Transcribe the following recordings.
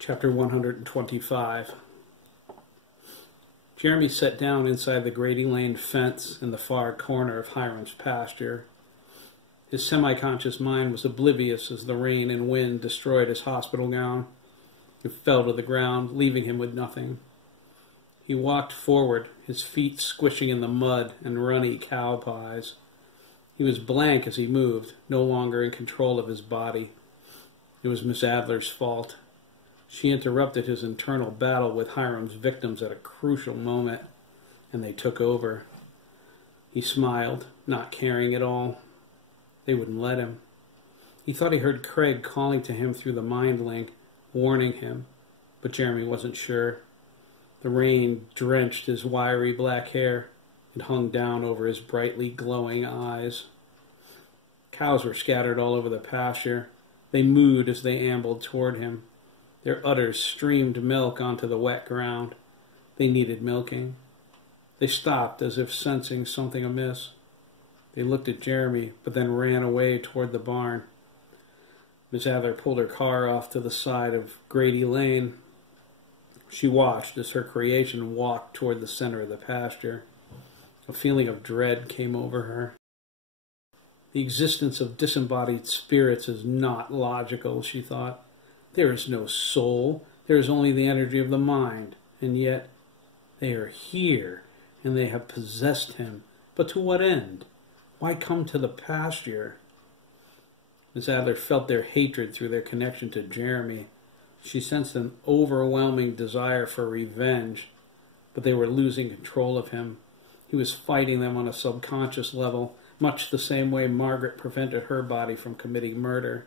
Chapter 125. Jeremy sat down inside the Grady Lane fence in the far corner of Hiram's pasture. His semi-conscious mind was oblivious as the rain and wind destroyed his hospital gown. It fell to the ground, leaving him with nothing. He walked forward, his feet squishing in the mud and runny cow pies. He was blank as he moved, no longer in control of his body. It was Miss Adler's fault. She interrupted his internal battle with Hiram's victims at a crucial moment, and they took over. He smiled, not caring at all. They wouldn't let him. He thought he heard Craig calling to him through the mind link, warning him, but Jeremy wasn't sure. The rain drenched his wiry black hair. It hung down over his brightly glowing eyes. Cows were scattered all over the pasture. They mooed as they ambled toward him. Their udders streamed milk onto the wet ground. They needed milking. They stopped as if sensing something amiss. They looked at Jeremy, but then ran away toward the barn. Miss Adler pulled her car off to the side of Grady Lane. She watched as her creation walked toward the center of the pasture. A feeling of dread came over her. The existence of disembodied spirits is not logical, she thought. There is no soul. There is only the energy of the mind. And yet, they are here, and they have possessed him. But to what end? Why come to the pasture? Miss Adler felt their hatred through their connection to Jeremy. She sensed an overwhelming desire for revenge, but they were losing control of him. He was fighting them on a subconscious level, much the same way Margaret prevented her body from committing murder.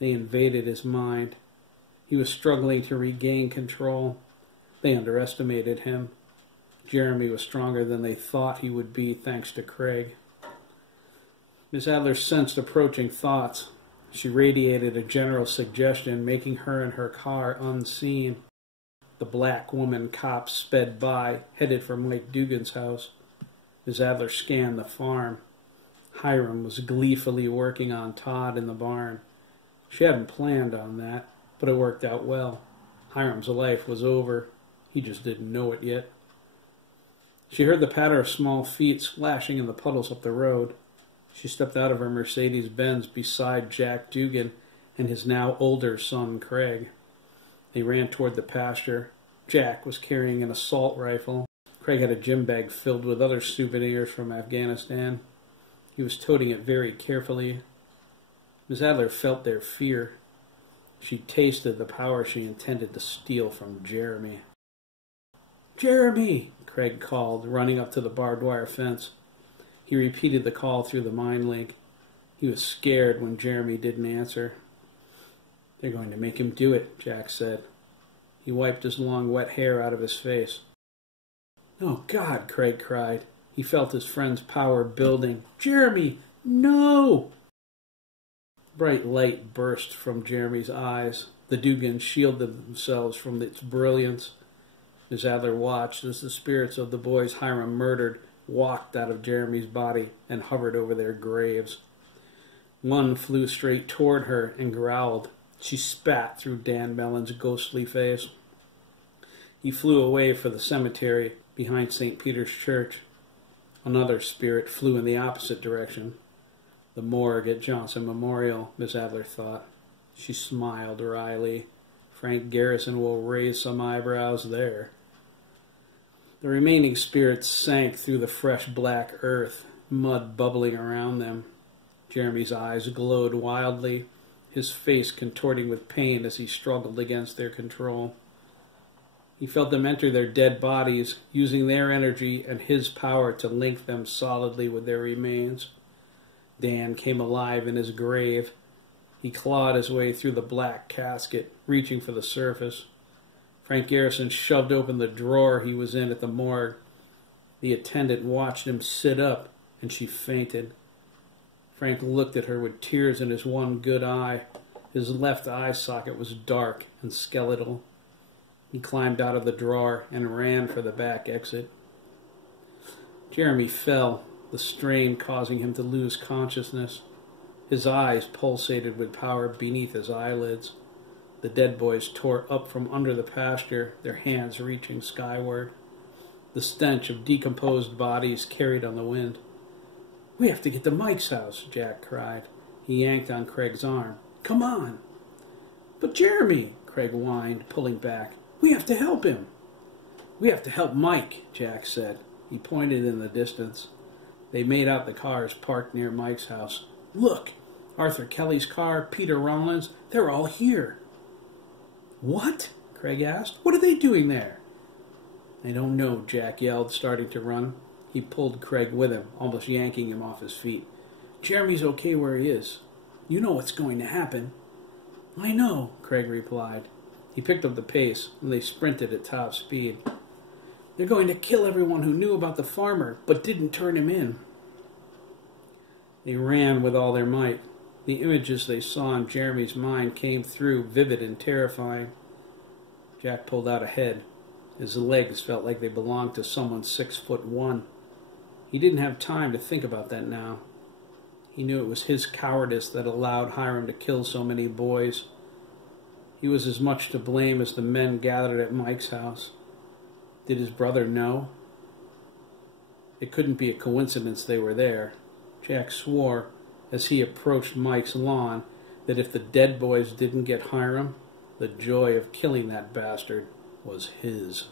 They invaded his mind. He was struggling to regain control. They underestimated him. Jeremy was stronger than they thought he would be, thanks to Craig. Miss Adler sensed approaching thoughts. She radiated a general suggestion, making her and her car unseen. The black woman cop sped by, headed for Mike Dougan's house. Miss Adler scanned the farm. Hiram was gleefully working on Todd in the barn. She hadn't planned on that, but it worked out well. Hiram's life was over. He just didn't know it yet. She heard the patter of small feet splashing in the puddles up the road. She stepped out of her Mercedes-Benz beside Jack Dougan and his now older son, Craig. They ran toward the pasture. Jack was carrying an assault rifle. Craig had a gym bag filled with other souvenirs from Afghanistan. He was toting it very carefully. Miss Adler felt their fear. She tasted the power she intended to steal from Jeremy. "Jeremy!" Craig called, running up to the barbed wire fence. He repeated the call through the mind link. He was scared when Jeremy didn't answer. "They're going to make him do it," Jack said. He wiped his long wet hair out of his face. "Oh, God!" Craig cried. He felt his friend's power building. "Jeremy, no!" Bright light burst from Jeremy's eyes. The Dougans shielded themselves from its brilliance. Miss Adler watched as the spirits of the boys Hiram murdered walked out of Jeremy's body and hovered over their graves. One flew straight toward her and growled. She spat through Dan Mellon's ghostly face. He flew away for the cemetery behind St. Peter's Church. Another spirit flew in the opposite direction. The morgue at Johnson Memorial, Miss Adler thought. She smiled wryly. Frank Garrison will raise some eyebrows there. The remaining spirits sank through the fresh black earth, mud bubbling around them. Jeremy's eyes glowed wildly, his face contorting with pain as he struggled against their control. He felt them enter their dead bodies, using their energy and his power to link them solidly with their remains. Dan came alive in his grave. He clawed his way through the black casket, reaching for the surface. Frank Garrison shoved open the drawer he was in at the morgue. The attendant watched him sit up, and she fainted. Frank looked at her with tears in his one good eye. His left eye socket was dark and skeletal. He climbed out of the drawer and ran for the back exit. Jeremy fell, the strain causing him to lose consciousness. His eyes pulsated with power beneath his eyelids. The dead boys tore up from under the pasture, their hands reaching skyward. The stench of decomposed bodies carried on the wind. "We have to get to Mike's house," Jack cried. He yanked on Craig's arm. "Come on." "But Jeremy," Craig whined, pulling back. "We have to help him." "We have to help Mike," Jack said. He pointed in the distance. They made out the cars parked near Mike's house. "Look! Arthur Kelly's car, Peter Rollins, they're all here." "What?" Craig asked. "What are they doing there?" "I don't know," Jack yelled, starting to run. He pulled Craig with him, almost yanking him off his feet. "Jeremy's okay where he is. You know what's going to happen." "I know," Craig replied. He picked up the pace, and they sprinted at top speed. "They're going to kill everyone who knew about the farmer, but didn't turn him in." They ran with all their might. The images they saw in Jeremy's mind came through, vivid and terrifying. Jack pulled out ahead. His legs felt like they belonged to someone 6'1". He didn't have time to think about that now. He knew it was his cowardice that allowed Hiram to kill so many boys. He was as much to blame as the men gathered at Mike's house. Did his brother know? It couldn't be a coincidence they were there. Jack swore, as he approached Mike's lawn, that if the dead boys didn't get Hiram, the joy of killing that bastard was his.